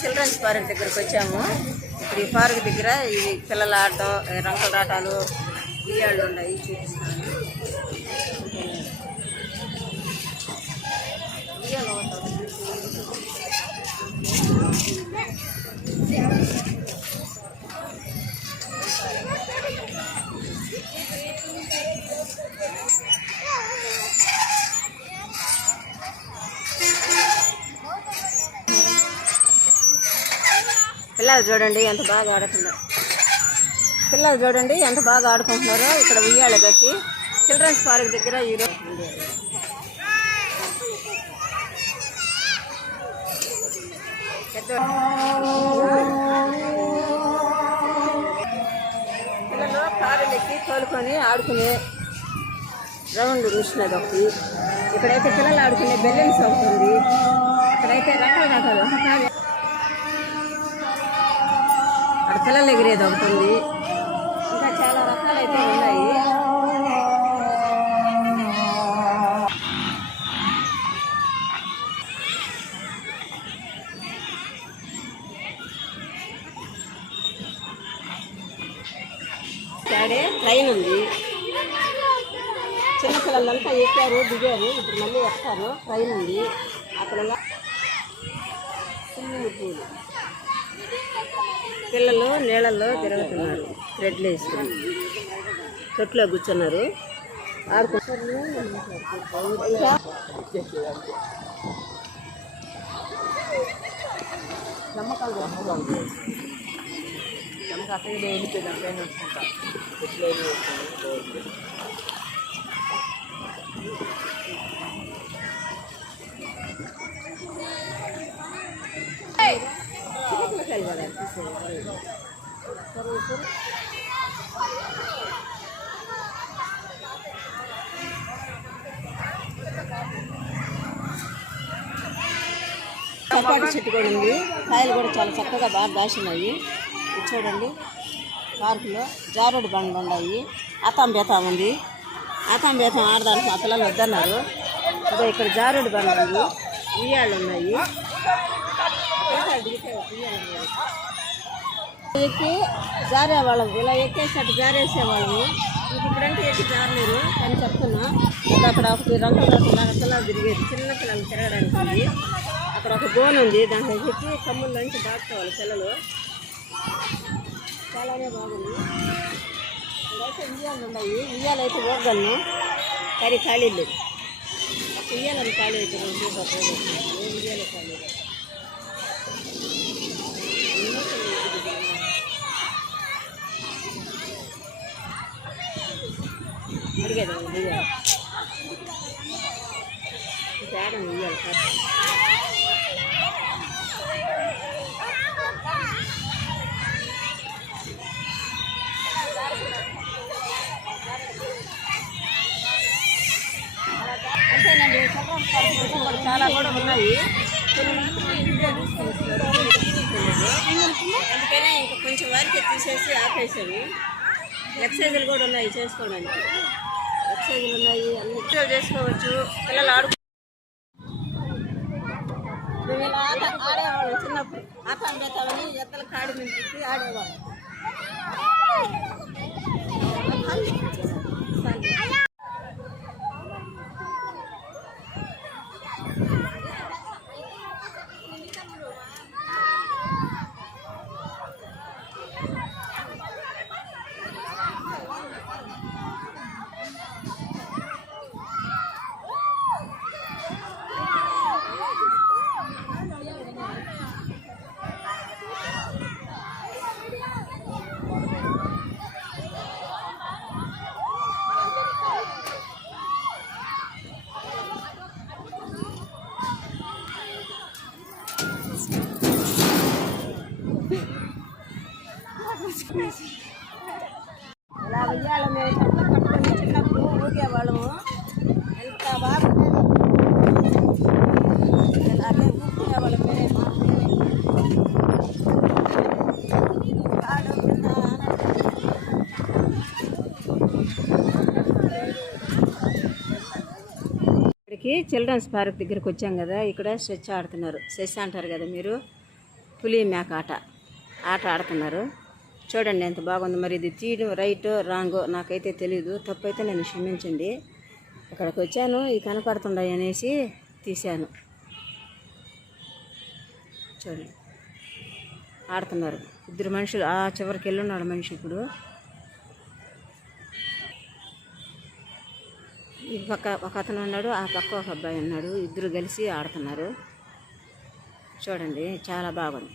Children's park దగ్గరకు వచ్చాము. ఇప్పుడు ఈ పార్క్ దగ్గర ఇవి పిల్లలు ఆడటం, రంగుల రాటాలు, బియ్యాళ్ళు ఉన్నాయి, చూపిస్తాను. పిల్లలు చూడండి ఎంత బాగా ఆడుతున్నారు. పిల్లలు చూడండి ఎంత బాగా ఆడుకుంటున్నారో. ఇక్కడ ఉయ్యాల కట్టి చిల్డ్రన్స్ పార్క్ దగ్గర ఈరోజు పిల్లలు కారులు ఎక్కి తోలుకొని ఆడుకునే రౌండ్ మిషన్ అది ఒకటి. ఇక్కడైతే పిల్లలు ఆడుకునే బెలూన్స్ అవుతుంది. అక్కడైతే రకరకాలు అక్కడ పిల్లలు ఎగిరేది ఒకటి ఉంది. ఇంకా చాలా రకాలైతే ఉన్నాయి. ఇక్కడే ట్రైన్ ఉంది. చిన్నపిల్లలంతా ఎక్కారు, దిగారు. ఇప్పుడు మళ్ళీ వస్తారు. ట్రైన్ ఉంది అక్కడ. స్విమ్మింగ్ పూల్, పిల్లలు నీళ్ళల్లో తిరుగుతున్నారు. థ్రెడ్లు వేసుకుని చెట్లో కూర్చున్నారు, ఆడుకుంటున్నారు. సపోటా చెట్టు కూడా ఉంది. కాయలు కూడా చాలా చక్కగా బాగా కాసినాయి. చూడండి, పార్కులో జారుడు బండ్లు ఉన్నాయి. ఆతాం బేతాం ఉంది. ఆతాం బేతాం ఆడడానికి మా పిల్లలు వద్దన్నారు. అదే ఇక్కడ జారుడు బండ్లు ఉంది, ఉయ్యాళ్ళు ఉన్నాయి. ఎక్కి జారేవాళ్ళం, ఇలా ఎక్కేసట్టు జారేసేవాళ్ళము. ఇప్పుడంటే ఎక్కి జారలేరు కానీ చెప్తున్నా. అక్కడ ఒకటి రంగుల రాటలాగా పిల్లలు తిరిగేది, చిన్న పిల్లలు తిరగడానికి ఉంది. అక్కడ ఒక బోన్ ఉంది, దాంట్లో ఎక్కి కమ్ముల్లోంచి దాటుకోవాలి పిల్లలు. చాలానే బాగుంది. ఇక్కడైతే ఉయ్యాలు ఉన్నాయి. ఉయ్యాలు అయితే ఓగలను కానీ ఖాళీలు. ఉయ్యాలని ఖాళీ అయితే ఉయ్యాలు ఖాళీ. అడిగేదా ఉయ్యాలి తేడా ఉయ్యాలి సార్. అంతేనండి, చాలా కూడా ఉన్నాయి. అందుకనే ఇంకా కొంచెం వరకు తీసేసి ఆపేసాము. ఎక్సర్సైజులు కూడా ఉన్నాయి చేసుకోవడానికి. ఎక్సర్సైజులు ఉన్నాయి, అన్ని చేసుకోవచ్చు. పిల్లలు మేము ఇలా ఆడేవాళ్ళం చిన్నప్పుడు. ఆటలు పెడతామని ఎత్తల కాడి మీద పెట్టి ఆడేవాళ్ళం. ఇలా ఉయ్యాల మేము చెట్లు కట్టుకొని చిన్నప్పుడు ఊగేవాళ్ళము. ఎంత బాగా అలాగే ఊపుకునేవాళ్ళం. ఇక్కడికి చిల్డ్రన్స్ పార్క్ దగ్గరికి వచ్చాం కదా, ఇక్కడ స్వెచ్ ఆడుతున్నారు. స్వెచ్ అంటారు కదా మీరు, పులి మేక ఆట ఆడుతున్నారు. చూడండి ఎంత బాగుంది. మరి ఇది తీయడం రైట్ రాంగో నాకైతే తెలీదు, తప్పైతే నేను క్షమించండి. అక్కడికి వచ్చాను, ఇవి కనపడుతున్నాయి అనేసి తీశాను. చూడండి ఆడుతున్నారు ఇద్దరు మనుషులు. ఆ చివరికి వెళ్ళున్నాడు మనిషి. ఇప్పుడు ఈ పక్క ఒక అతను ఉన్నాడు, ఆ పక్క ఒక అబ్బాయి ఉన్నాడు. ఇద్దరు కలిసి ఆడుతున్నారు. చూడండి చాలా బాగుంది.